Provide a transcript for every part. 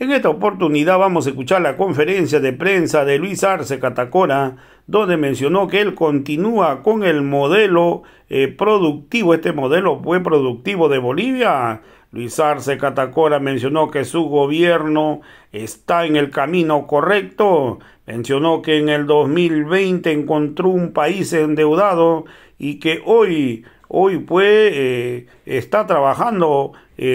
En esta oportunidad vamos a escuchar la conferencia de prensa de Luis Arce Catacora, donde mencionó que él continúa con el modelo productivo, este modelo fue productivo de Bolivia. Luis Arce Catacora mencionó que su gobierno está en el camino correcto, mencionó que en el 2020 encontró un país endeudado y que hoy pues está trabajando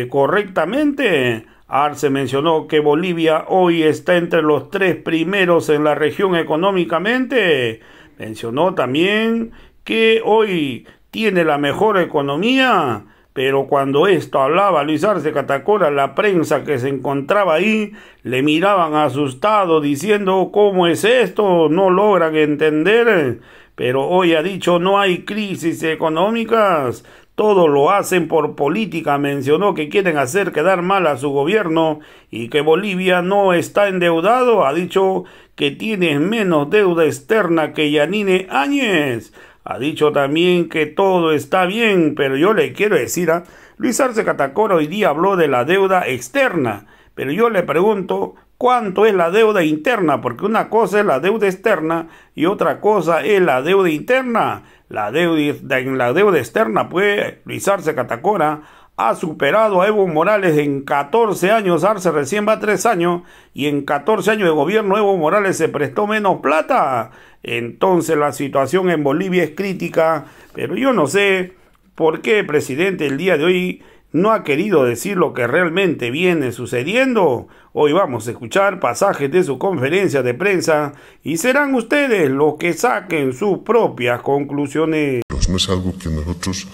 correctamente. Arce mencionó que Bolivia hoy está entre los 3 primeros en la región económicamente. Mencionó también que hoy tiene la mejor economía, pero cuando esto hablaba Luis Arce Catacora, la prensa que se encontraba ahí le miraban asustado diciendo ¿cómo es esto? No logran entender. Pero hoy ha dicho no hay crisis económicas, todo lo hacen por política. Mencionó que quieren hacer quedar mal a su gobierno y que Bolivia no está endeudado. Ha dicho que tiene menos deuda externa que Yanine Áñez. Ha dicho también que todo está bien, pero yo le quiero decir a Luis Arce Catacora hoy día habló de la deuda externa, pero yo le pregunto ¿cuánto es la deuda interna? Porque una cosa es la deuda externa y otra cosa es la deuda interna. En la deuda externa, pues, Luis Arce Catacora ha superado a Evo Morales en 14 años. Arce recién va 3 años y en 14 años de gobierno Evo Morales se prestó menos plata. Entonces la situación en Bolivia es crítica, pero yo no sé por qué el presidente el día de hoy no ha querido decir lo que realmente viene sucediendo. Hoy vamos a escuchar pasajes de su conferencia de prensa y serán ustedes los que saquen sus propias conclusiones. No es algo que nosotros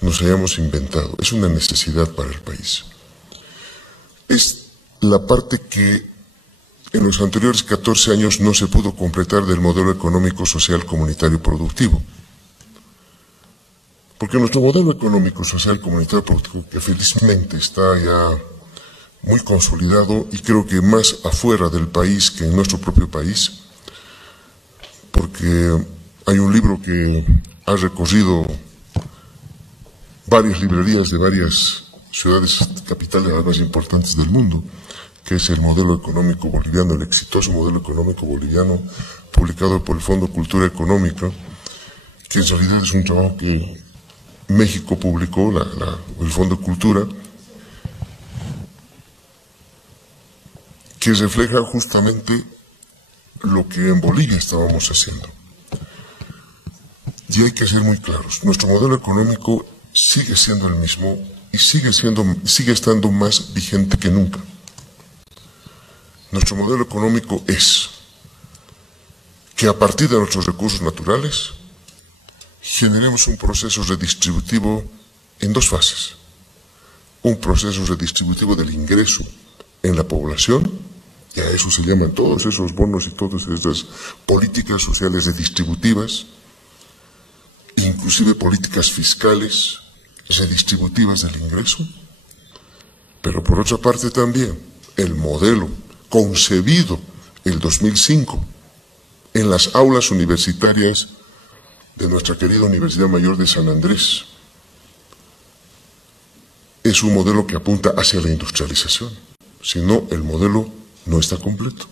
nos hayamos inventado, es una necesidad para el país. Es la parte que en los anteriores 14 años no se pudo completar del modelo económico, social, comunitario, productivo. Porque nuestro modelo económico, social, comunitario, productivo, que felizmente está ya muy consolidado y creo que más afuera del país que en nuestro propio país, porque hay un libro que ha recorrido varias librerías de varias ciudades capitales las más importantes del mundo, que es el modelo económico boliviano, el exitoso modelo económico boliviano, publicado por el Fondo Cultura Económica, que en realidad es un trabajo que México publicó, el Fondo Cultura, que refleja justamente lo que en Bolivia estábamos haciendo. Y hay que ser muy claros, nuestro modelo económico sigue siendo el mismo y sigue estando más vigente que nunca. Nuestro modelo económico es que a partir de nuestros recursos naturales generemos un proceso redistributivo en 2 fases. Un proceso redistributivo del ingreso en la población, y a eso se llaman todos esos bonos y todas esas políticas sociales redistributivas, inclusive políticas fiscales redistributivas del ingreso, pero por otra parte también el modelo concebido el 2005 en las aulas universitarias de nuestra querida Universidad Mayor de San Andrés. Es un modelo que apunta hacia la industrialización, si no, el modelo no está completo.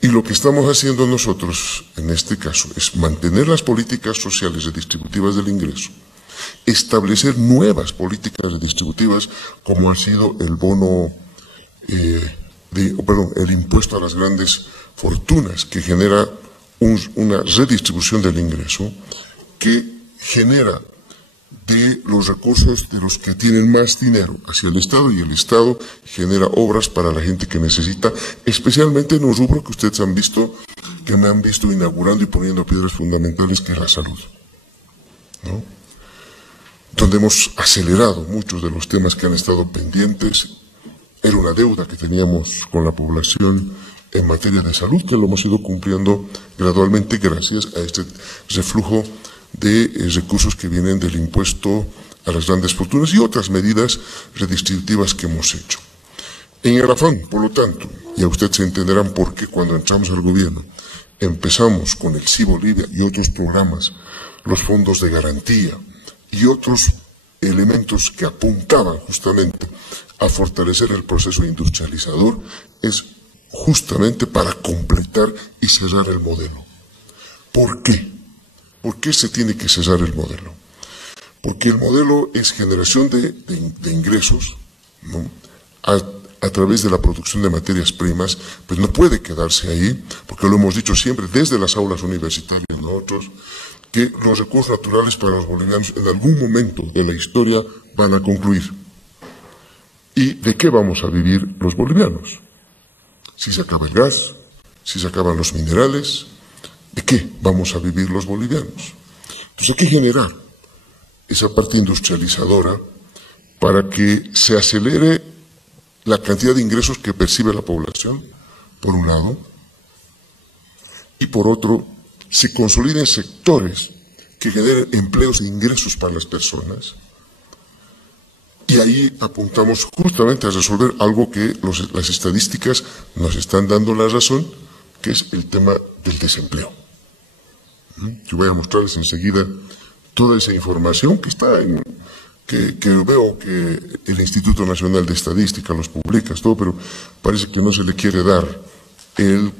Y lo que estamos haciendo nosotros, en este caso, es mantener las políticas sociales redistributivas del ingreso, establecer nuevas políticas redistributivas, como ha sido el bono, el impuesto a las grandes fortunas, que genera una redistribución del ingreso, que genera de los recursos de los que tienen más dinero hacia el Estado, y el Estado genera obras para la gente que necesita, especialmente en un rubro que ustedes han visto, que me han visto inaugurando y poniendo piedras fundamentales, que es la salud, ¿no? Donde hemos acelerado muchos de los temas que han estado pendientes. Era una deuda que teníamos con la población en materia de salud, que lo hemos ido cumpliendo gradualmente gracias a este reflujo de recursos que vienen del impuesto a las grandes fortunas y otras medidas redistributivas que hemos hecho. En el afán, por lo tanto, y a ustedes se entenderán por qué cuando entramos al gobierno empezamos con el Sí Bolivia y otros programas, los fondos de garantía y otros elementos que apuntaban justamente a fortalecer el proceso industrializador es justamente para completar y cerrar el modelo. ¿Por qué? ¿Por qué se tiene que cerrar el modelo? Porque el modelo es generación de ingresos, ¿no?, a través de la producción de materias primas, pues no puede quedarse ahí, porque lo hemos dicho siempre desde las aulas universitarias nosotros, que los recursos naturales para los bolivianos en algún momento de la historia van a concluir. ¿Y de qué vamos a vivir los bolivianos? Si se acaba el gas, si se acaban los minerales, ¿de qué vamos a vivir los bolivianos? Entonces hay que generar esa parte industrializadora para que se acelere la cantidad de ingresos que percibe la población, por un lado, y por otro, se consoliden sectores que generen empleos e ingresos para las personas. Y ahí apuntamos justamente a resolver algo que las estadísticas nos están dando la razón, que es el tema del desempleo. Yo voy a mostrarles enseguida toda esa información que está que veo que el Instituto Nacional de Estadística los publica, todo, pero parece que no se le quiere dar el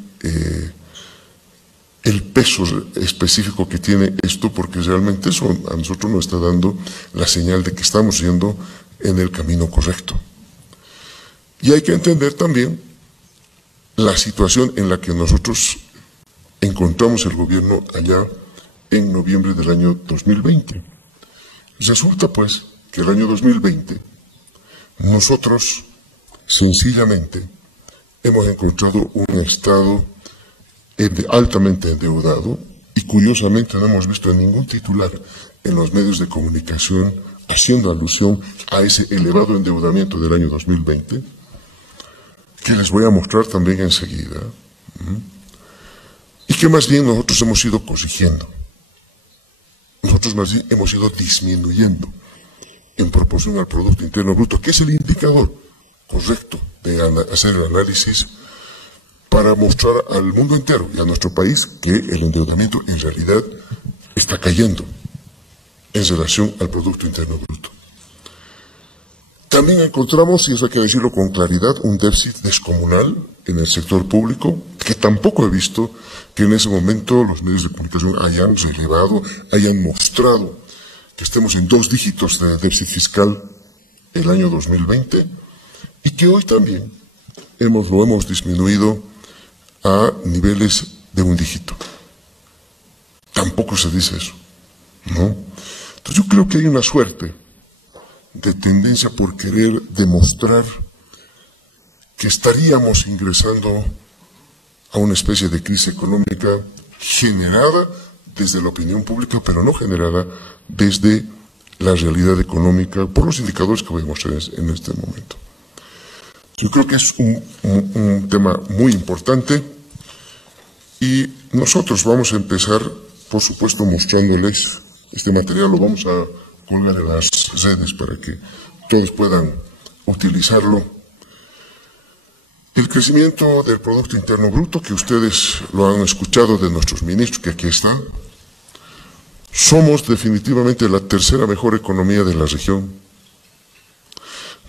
peso específico que tiene esto, porque realmente eso a nosotros nos está dando la señal de que estamos yendo en el camino correcto. Y hay que entender también la situación en la que nosotros encontramos el gobierno allá en noviembre del año 2020. Resulta pues que el año 2020 nosotros sencillamente hemos encontrado un Estado altamente endeudado y curiosamente no hemos visto ningún titular en los medios de comunicación haciendo alusión a ese elevado endeudamiento del año 2020, que les voy a mostrar también enseguida, y que más bien nosotros hemos ido corrigiendo. Nosotros más bien hemos ido disminuyendo en proporción al Producto Interno Bruto, que es el indicador correcto de hacer el análisis para mostrar al mundo entero y a nuestro país que el endeudamiento en realidad está cayendo en relación al Producto Interno Bruto. También encontramos, y eso hay que decirlo con claridad, un déficit descomunal en el sector público, que tampoco he visto que en ese momento los medios de comunicación hayan relevado, hayan mostrado que estemos en 2 dígitos de déficit fiscal el año 2020 y que hoy también lo hemos disminuido a niveles de 1 dígito. Tampoco se dice eso, ¿no? Entonces yo creo que hay una suerte de tendencia por querer demostrar que estaríamos ingresando a una especie de crisis económica generada desde la opinión pública, pero no generada desde la realidad económica, por los indicadores que voy a mostrar en este momento. Yo creo que es un tema muy importante y nosotros vamos a empezar, por supuesto, mostrándoles este material. Lo vamos a colgar en las redes para que todos puedan utilizarlo. El crecimiento del Producto Interno Bruto, que ustedes lo han escuchado de nuestros ministros, que aquí están. Somos definitivamente la 3ª mejor economía de la región.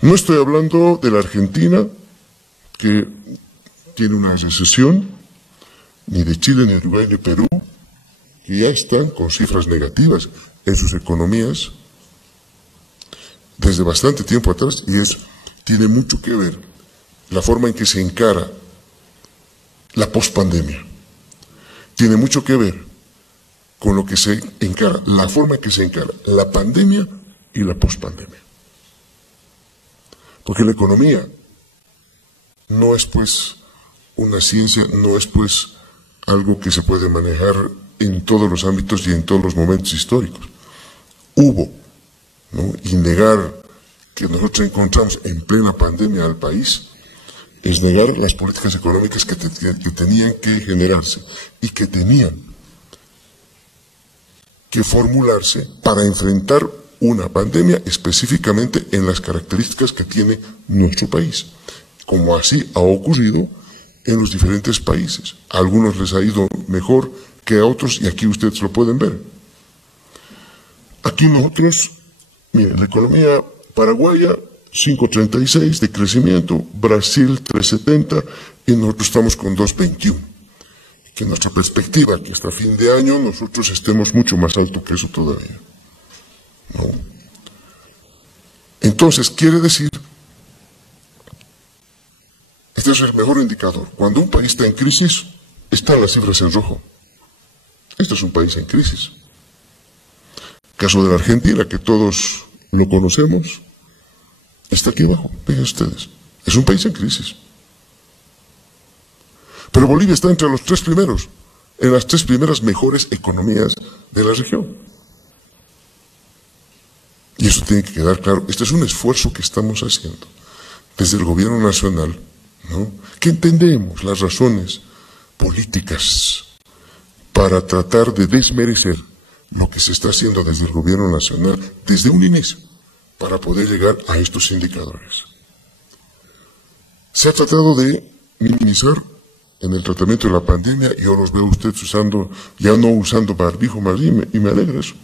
No estoy hablando de la Argentina, que tiene una recesión, ni de Chile, ni de Uruguay, ni de Perú, que ya están con cifras negativas en sus economías desde bastante tiempo atrás, y tiene mucho que ver la forma en que se encara la pospandemia. Tiene mucho que ver con lo que se encara, la forma en que se encara la pandemia y la pospandemia. Porque la economía no es pues una ciencia, no es pues algo que se puede manejar en todos los ámbitos y en todos los momentos históricos. Hubo, ¿no? Y negar que nosotros encontramos en plena pandemia al país es negar las políticas económicas que tenían que generarse y que tenían que formularse para enfrentar una pandemia específicamente en las características que tiene nuestro país, como así ha ocurrido en los diferentes países. A algunos les ha ido mejor que a otros y aquí ustedes lo pueden ver. Aquí nosotros Miren, la economía paraguaya, 5,36 de crecimiento, Brasil 3,70 y nosotros estamos con 2,21. Que nuestra perspectiva, que hasta fin de año nosotros estemos mucho más alto que eso todavía. ¿No? Entonces, quiere decir, este es el mejor indicador. Cuando un país está en crisis, están las cifras en rojo. Este es un país en crisis. Caso de la Argentina, que todos lo conocemos, está aquí abajo, vean ustedes. Es un país en crisis. Pero Bolivia está entre los 3 primeros, en las 3 primeras mejores economías de la región. Y eso tiene que quedar claro. Este es un esfuerzo que estamos haciendo desde el gobierno nacional, ¿no? Que entendemos las razones políticas para tratar de desmerecer lo que se está haciendo desde el gobierno nacional desde un inicio para poder llegar a estos indicadores. Se ha tratado de minimizar en el tratamiento de la pandemia, y yo los veo a ustedes usando, ya no usando barbijo más bien, y me alegra eso,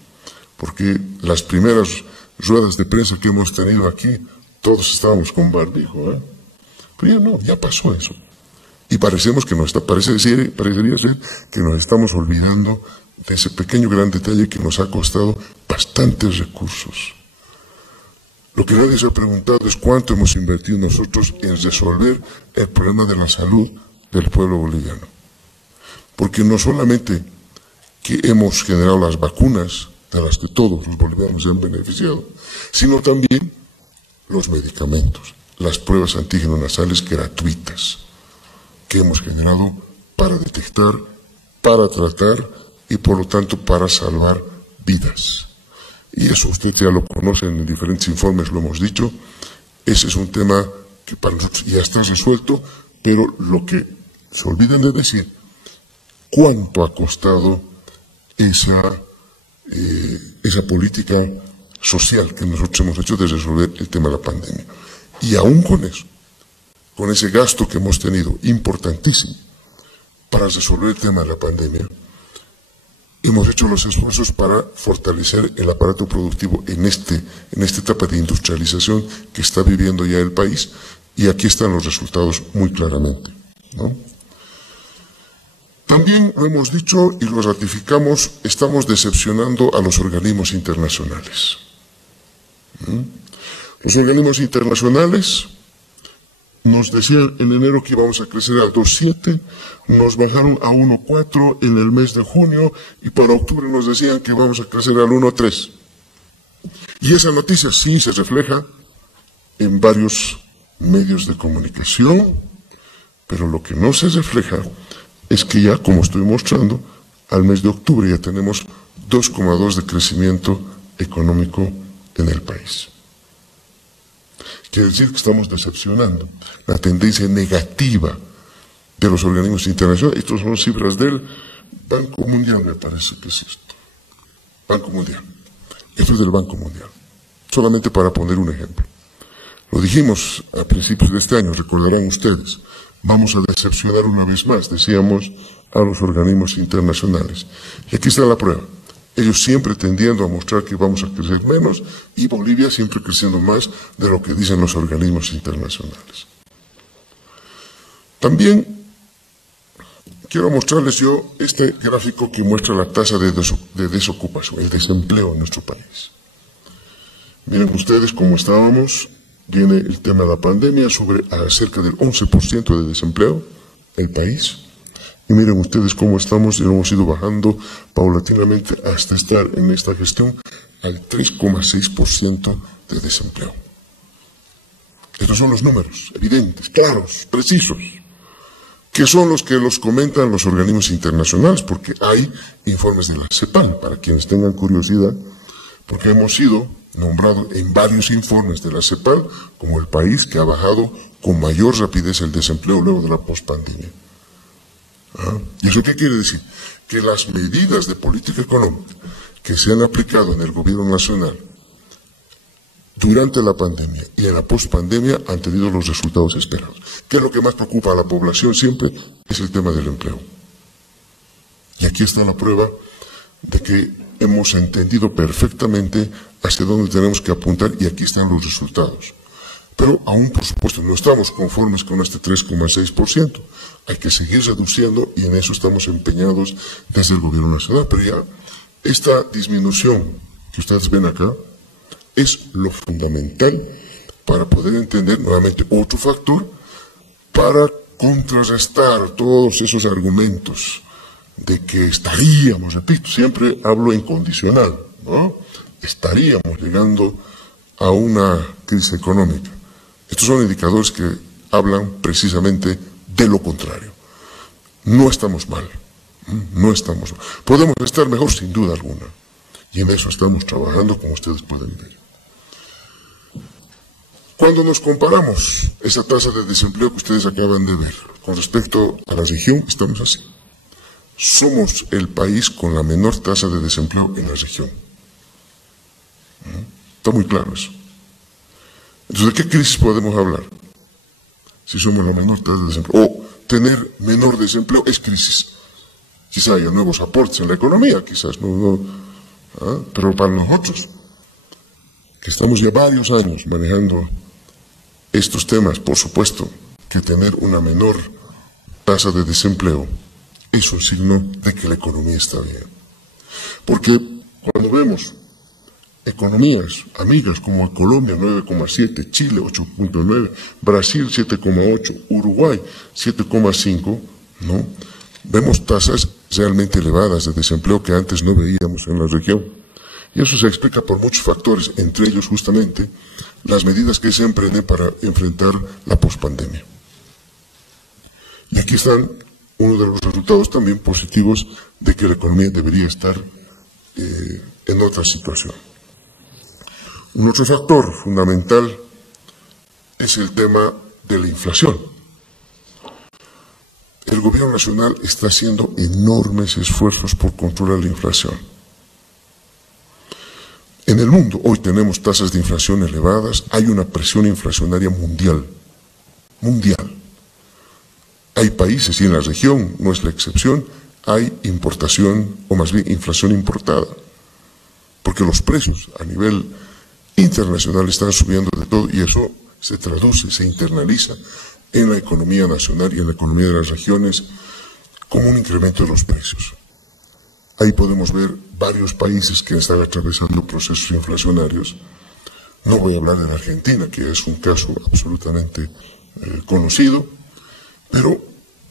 porque las primeras ruedas de prensa que hemos tenido aquí, todos estábamos con barbijo, ¿eh? Pero ya no, ya pasó eso. Y parecemos que parecería ser que nos estamos olvidando de ese pequeño gran detalle que nos ha costado bastantes recursos. Lo que nadie se ha preguntado es cuánto hemos invertido nosotros en resolver el problema de la salud del pueblo boliviano. Porque no solamente que hemos generado las vacunas de las que todos los bolivianos se han beneficiado, sino también los medicamentos, las pruebas antígeno nasales gratuitas que hemos generado para detectar, para tratar y por lo tanto para salvar vidas. Y eso usted ya lo conoce en diferentes informes, lo hemos dicho. Ese es un tema que para nosotros ya está resuelto, pero lo que se olvidan de decir, cuánto ha costado esa política social que nosotros hemos hecho de resolver el tema de la pandemia. Y aún con eso, con ese gasto que hemos tenido importantísimo para resolver el tema de la pandemia, hemos hecho los esfuerzos para fortalecer el aparato productivo en esta etapa de industrialización que está viviendo ya el país, y aquí están los resultados muy claramente, ¿no? También lo hemos dicho y lo ratificamos, estamos decepcionando a los organismos internacionales. Los organismos internacionales nos decían en enero que íbamos a crecer al 2,7, nos bajaron a 1,4 en el mes de junio y para octubre nos decían que íbamos a crecer al 1,3. Y esa noticia sí se refleja en varios medios de comunicación, pero lo que no se refleja es que ya, como estoy mostrando, al mes de octubre ya tenemos 2,2 de crecimiento económico en el país. Quiere decir que estamos decepcionando la tendencia negativa de los organismos internacionales. Estas son cifras del Banco Mundial, me parece que es esto. Banco Mundial. Esto es del Banco Mundial. Solamente para poner un ejemplo. Lo dijimos a principios de este año, recordarán ustedes. Vamos a decepcionar una vez más, decíamos, a los organismos internacionales. Y aquí está la prueba. Ellos siempre tendiendo a mostrar que vamos a crecer menos y Bolivia siempre creciendo más de lo que dicen los organismos internacionales. También quiero mostrarles yo este gráfico que muestra la tasa de desocupación, el desempleo en nuestro país. Miren ustedes cómo estábamos. Viene el tema de la pandemia, sube a cerca del 11% de desempleo el país. Y miren ustedes cómo estamos y lo hemos ido bajando paulatinamente hasta estar en esta gestión al 3,6% de desempleo. Estos son los números evidentes, claros, precisos, que son los que los comentan los organismos internacionales, porque hay informes de la CEPAL, para quienes tengan curiosidad, porque hemos sido nombrado en varios informes de la CEPAL como el país que ha bajado con mayor rapidez el desempleo luego de la pospandemia. ¿Y eso qué quiere decir? Que las medidas de política económica que se han aplicado en el gobierno nacional durante la pandemia y en la pospandemia han tenido los resultados esperados. ¿Qué es lo que más preocupa a la población siempre? Es el tema del empleo. Y aquí está la prueba de que hemos entendido perfectamente hacia dónde tenemos que apuntar y aquí están los resultados. Pero aún, por supuesto, no estamos conformes con este 3,6%. Hay que seguir reduciendo y en eso estamos empeñados desde el Gobierno Nacional. Pero ya esta disminución que ustedes ven acá es lo fundamental para poder entender nuevamente otro factor para contrarrestar todos esos argumentos de que estaríamos, repito, siempre hablo en condicional, ¿no? Estaríamos llegando a una crisis económica. Estos son indicadores que hablan precisamente de lo contrario. No estamos mal, no estamos mal. Podemos estar mejor sin duda alguna, y en eso estamos trabajando, como ustedes pueden ver. Cuando nos comparamos esa tasa de desempleo que ustedes acaban de ver con respecto a la región, estamos así. Somos el país con la menor tasa de desempleo en la región. Está muy claro eso. Entonces, ¿de qué crisis podemos hablar? Si somos la menor tasa de desempleo. O tener menor desempleo es crisis. Quizá haya nuevos aportes en la economía, quizás no. Pero para nosotros, que estamos ya varios años manejando estos temas, por supuesto, que tener una menor tasa de desempleo es un signo de que la economía está bien. Porque cuando vemos economías amigas como Colombia 9,7, Chile 8,9, Brasil 7,8, Uruguay 7,5, ¿no? Vemos tasas realmente elevadas de desempleo que antes no veíamos en la región. Y eso se explica por muchos factores, entre ellos justamente las medidas que se emprenden para enfrentar la pospandemia. Y aquí están uno de los resultados también positivos de que la economía debería estar en otra situación. Un otro factor fundamental es el tema de la inflación. El gobierno nacional está haciendo enormes esfuerzos por controlar la inflación. En el mundo hoy tenemos tasas de inflación elevadas, hay una presión inflacionaria mundial. Hay países, y en la región no es la excepción, hay importación, o más bien inflación importada, porque los precios a nivel internacional están subiendo de todo y eso se traduce, se internaliza en la economía nacional y en la economía de las regiones como un incremento de los precios. Ahí podemos ver varios países que están atravesando procesos inflacionarios. No voy a hablar de la Argentina, que es un caso absolutamente conocido, pero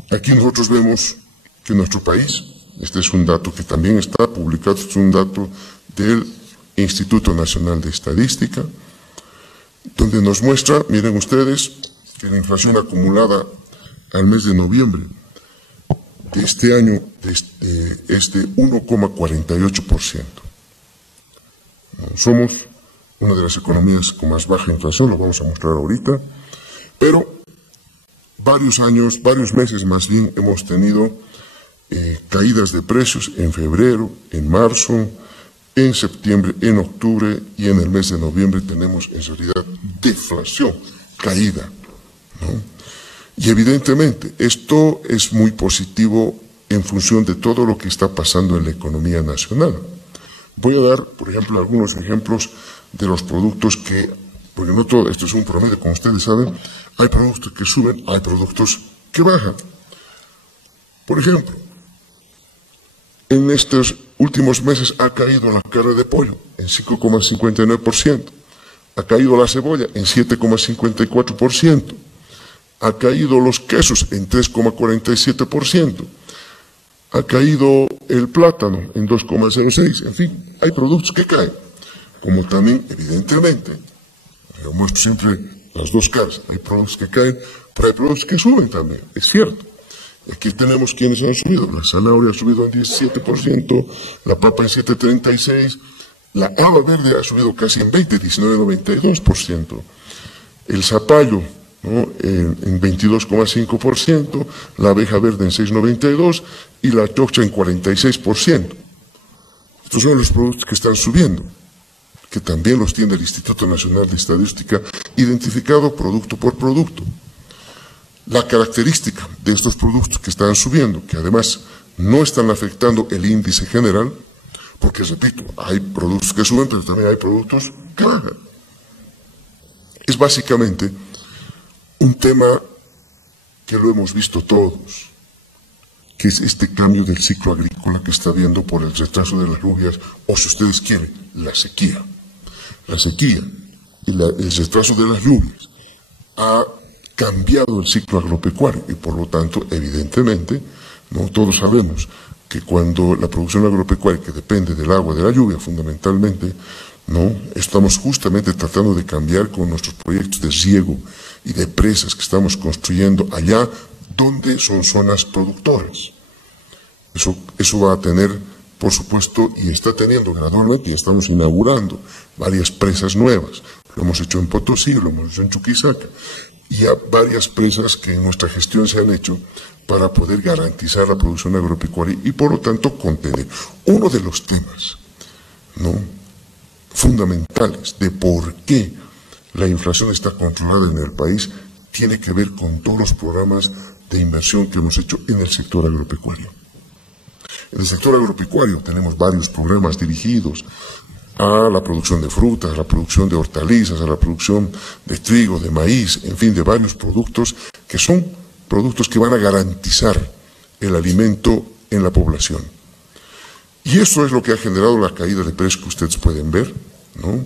aquí nosotros vemos que nuestro país, este es un dato que también está publicado, es un dato del Instituto Nacional de Estadística, donde nos muestra, miren ustedes, que la inflación acumulada al mes de noviembre de este año es de 1,48%. Somos una de las economías con más baja inflación, lo vamos a mostrar ahorita, pero varios meses más bien hemos tenido caídas de precios en febrero, en marzo, en septiembre, en octubre y en el mes de noviembre tenemos en realidad deflación, caída, ¿no? Y evidentemente esto es muy positivo en función de todo lo que está pasando en la economía nacional. Voy a dar, por ejemplo, algunos ejemplos de los productos que, porque no todo esto es un promedio, como ustedes saben, hay productos que suben, hay productos que bajan. Por ejemplo, en estos últimos meses ha caído la carne de pollo en 5,59%, ha caído la cebolla en 7,54%, ha caído los quesos en 3,47%, ha caído el plátano en 2,06%, en fin, hay productos que caen, como también, evidentemente, yo muestro siempre las dos caras, hay productos que caen, pero hay productos que suben también, es cierto. Aquí tenemos quienes han subido, la zanahoria ha subido en 17%, la papa en 7,36%, la haba verde ha subido casi en 19,92%, el zapallo, ¿no?, en 22,5%, la abeja verde en 6,92% y la chocha en 46%. Estos son los productos que están subiendo, que también los tiene el Instituto Nacional de Estadística identificado producto por producto. La característica de estos productos que están subiendo, que además no están afectando el índice general, Porque, repito, hay productos que suben, pero también hay productos que bajan. Es básicamente un tema que lo hemos visto todos, que es este cambio del ciclo agrícola que está habiendo por el retraso de las lluvias, o si ustedes quieren, la sequía. La sequía y el retraso de las lluvias ha cambiado el ciclo agropecuario y por lo tanto, evidentemente, no todos sabemos que cuando la producción agropecuaria, que depende del agua, de la lluvia fundamentalmente, no estamos justamente tratando de cambiar con nuestros proyectos de riego y de presas que estamos construyendo allá donde son zonas productoras. Eso va a tener, por supuesto, y está teniendo gradualmente, y estamos inaugurando varias presas nuevas. Lo hemos hecho en Potosí, lo hemos hecho en Chuquisaca, y hay varias presas que en nuestra gestión se han hecho para poder garantizar la producción agropecuaria y, por lo tanto, contener. Uno de los temas, ¿no?, fundamentales de por qué la inflación está controlada en el país tiene que ver con todos los programas de inversión que hemos hecho en el sector agropecuario. En el sector agropecuario tenemos varios programas dirigidos a la producción de frutas, a la producción de hortalizas, a la producción de trigo, de maíz, en fin, de varios productos que son productos que van a garantizar el alimento en la población. Y eso es lo que ha generado la caída de precios que ustedes pueden ver, ¿no?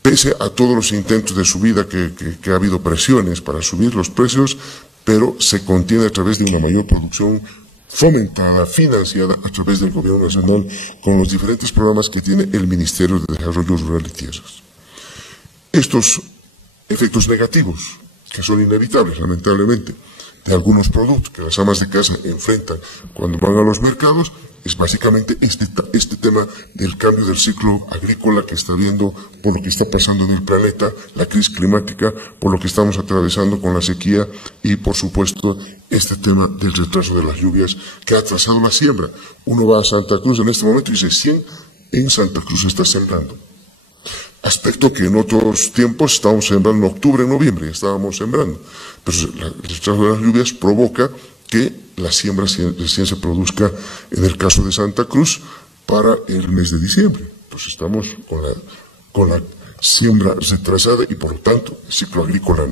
Pese a todos los intentos de subida que ha habido presiones para subir los precios, pero se contiene a través de una mayor producción fomentada, financiada a través del Gobierno Nacional con los diferentes programas que tiene el Ministerio de Desarrollo Rural y Tierras. Estos efectos negativos, que son inevitables, lamentablemente, de algunos productos que las amas de casa enfrentan cuando van a los mercados, es básicamente este tema del cambio del ciclo agrícola que está habiendo por lo que está pasando en el planeta, la crisis climática, por lo que estamos atravesando con la sequía y, por supuesto, este tema del retraso de las lluvias que ha atrasado la siembra. Uno va a Santa Cruz en este momento y dice, 100 en Santa Cruz se está sembrando. Aspecto que en otros tiempos estábamos sembrando en octubre, en noviembre, estábamos sembrando. Pero el retraso de las lluvias provoca que la siembra recién se produzca, en el caso de Santa Cruz, para el mes de diciembre. Pues estamos con la siembra retrasada y, por lo tanto, el ciclo agrícola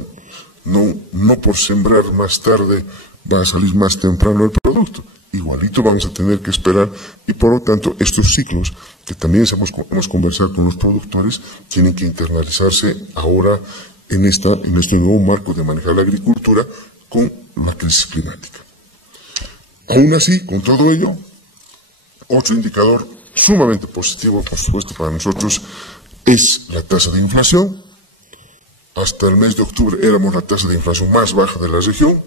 no por sembrar más tarde va a salir más temprano el producto. Igualito vamos a tener que esperar y, por lo tanto, estos ciclos que también hemos conversado con los productores tienen que internalizarse ahora en este nuevo marco de manejar la agricultura con la crisis climática. Aún así, con todo ello, otro indicador sumamente positivo, por supuesto, para nosotros es la tasa de inflación. Hasta el mes de octubre éramos la tasa de inflación más baja de la región.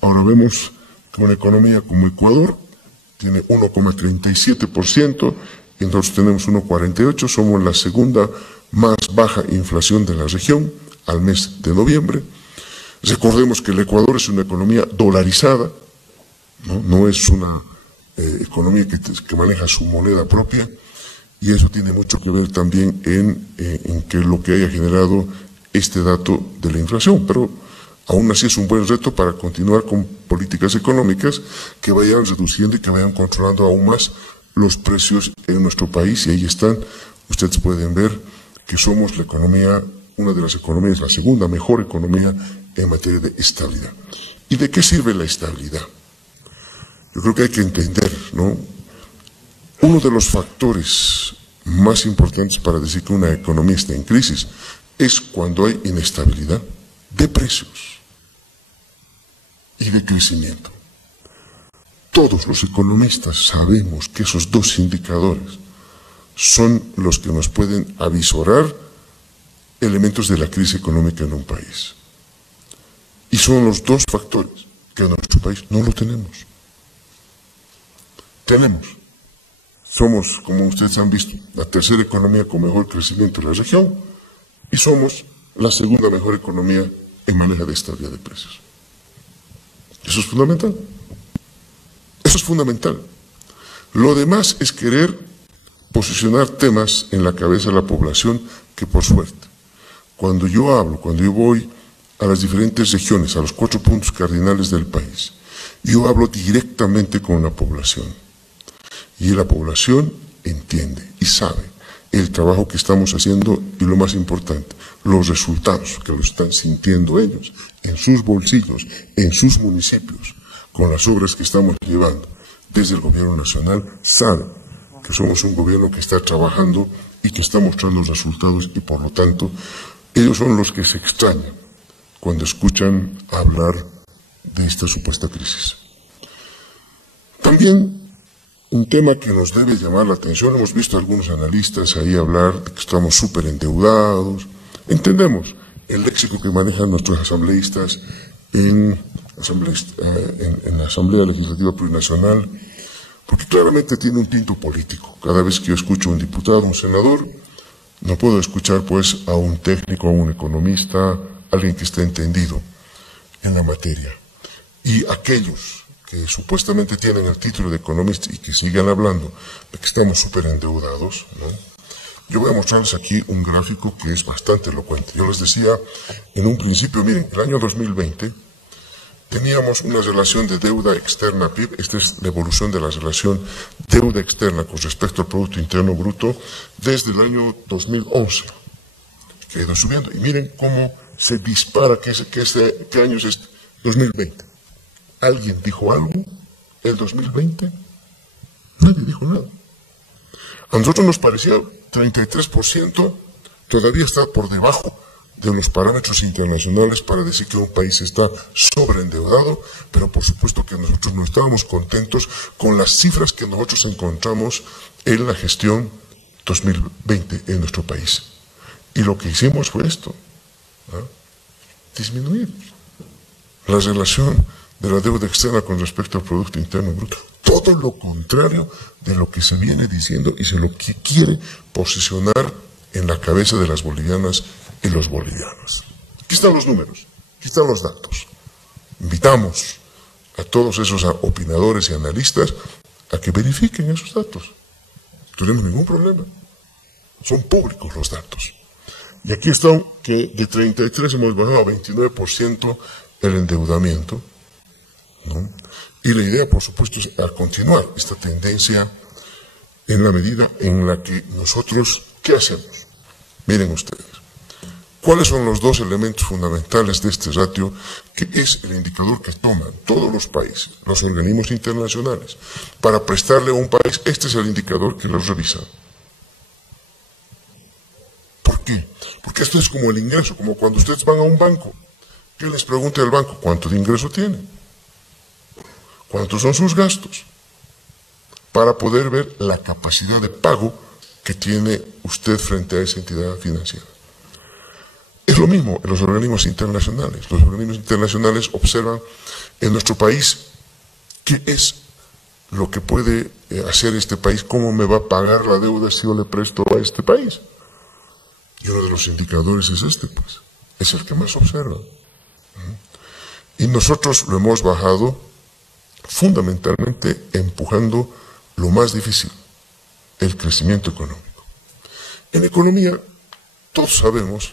Ahora vemos que una economía como Ecuador tiene 1,37% y nosotros tenemos 1,48%. Somos la segunda más baja inflación de la región al mes de noviembre. Recordemos que el Ecuador es una economía dolarizada, no es una economía que maneja su moneda propia, y eso tiene mucho que ver también en que lo que haya generado este dato de la inflación, pero aún así es un buen reto para continuar con políticas económicas que vayan reduciendo y que vayan controlando aún más los precios en nuestro país, y ahí están, ustedes pueden ver que somos la economía, una de las economías, la segunda mejor economía en materia de estabilidad. ¿Y de qué sirve la estabilidad? Yo creo que hay que entender, ¿no? Uno de los factores más importantes para decir que una economía está en crisis es cuando hay inestabilidad de precios y de crecimiento. Todos los economistas sabemos que esos dos indicadores son los que nos pueden avisorar elementos de la crisis económica en un país. Y son los dos factores que en nuestro país no lo tenemos. Somos, como ustedes han visto, la tercera economía con mejor crecimiento en la región y somos la segunda mejor economía en manejo de estabilidad de precios. Eso es fundamental. Eso es fundamental. Lo demás es querer posicionar temas en la cabeza de la población que, por suerte, cuando yo voy a las diferentes regiones, a los 4 puntos cardinales del país, yo hablo directamente con la población. Y la población entiende y sabe el trabajo que estamos haciendo y lo más importante, los resultados que lo están sintiendo ellos en sus bolsillos, en sus municipios, con las obras que estamos llevando desde el gobierno nacional, saben que somos un gobierno que está trabajando y que está mostrando resultados y por lo tanto ellos son los que se extrañan cuando escuchan hablar de esta supuesta crisis. También un tema que nos debe llamar la atención, hemos visto a algunos analistas ahí hablar de que estamos súper endeudados. Entendemos el léxico que manejan nuestros asambleístas en la Asamblea Legislativa Plurinacional, porque claramente tiene un tinto político. Cada vez que yo escucho a un diputado, a un senador, no puedo escuchar pues a un técnico, a un economista, alguien que esté entendido en la materia. Y aquellos que supuestamente tienen el título de economista y que sigan hablando de que estamos súper endeudados, ¿no? Yo voy a mostrarles aquí un gráfico que es bastante elocuente. Yo les decía en un principio, miren, el año 2020 teníamos una relación de deuda externa PIB, esta es la evolución de la relación deuda externa con respecto al Producto Interno Bruto desde el año 2011, que ha ido subiendo. Y miren cómo se dispara, ¿qué año es este? 2020. ¿Alguien dijo algo? ¿El 2020? Nadie dijo nada. A nosotros nos parecía 33%, todavía está por debajo de los parámetros internacionales para decir que un país está sobreendeudado, pero por supuesto que nosotros no estábamos contentos con las cifras que nosotros encontramos en la gestión 2020 en nuestro país. Y lo que hicimos fue esto, ¿no? Disminuir la relación de la deuda externa con respecto al Producto Interno Bruto. Todo lo contrario de lo que se viene diciendo y se lo que quiere posicionar en la cabeza de las bolivianas y los bolivianos. Aquí están los números, aquí están los datos. Invitamos a todos esos opinadores y analistas a que verifiquen esos datos. No tenemos ningún problema. Son públicos los datos. Y aquí están que de 33 hemos bajado a 29% el endeudamiento, ¿no? Y la idea, por supuesto, es a continuar esta tendencia en la medida en la que nosotros, ¿qué hacemos? Miren ustedes, ¿cuáles son los dos elementos fundamentales de este ratio, que es el indicador que toman todos los países, los organismos internacionales, para prestarle a un país? Este es el indicador que los revisa. ¿Por qué? Porque esto es como el ingreso, como cuando ustedes van a un banco. ¿Qué les pregunta el banco? ¿Cuánto de ingreso tiene? ¿Cuántos son sus gastos? Para poder ver la capacidad de pago que tiene usted frente a esa entidad financiera. Es lo mismo en los organismos internacionales. Los organismos internacionales observan en nuestro país qué es lo que puede hacer este país, cómo me va a pagar la deuda si yo le presto a este país. Y uno de los indicadores es este, pues. Es el que más observa. Y nosotros lo hemos bajado fundamentalmente empujando lo más difícil, el crecimiento económico. En economía, todos sabemos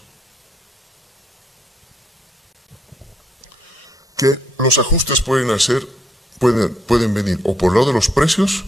que los ajustes pueden venir o por el lado de los precios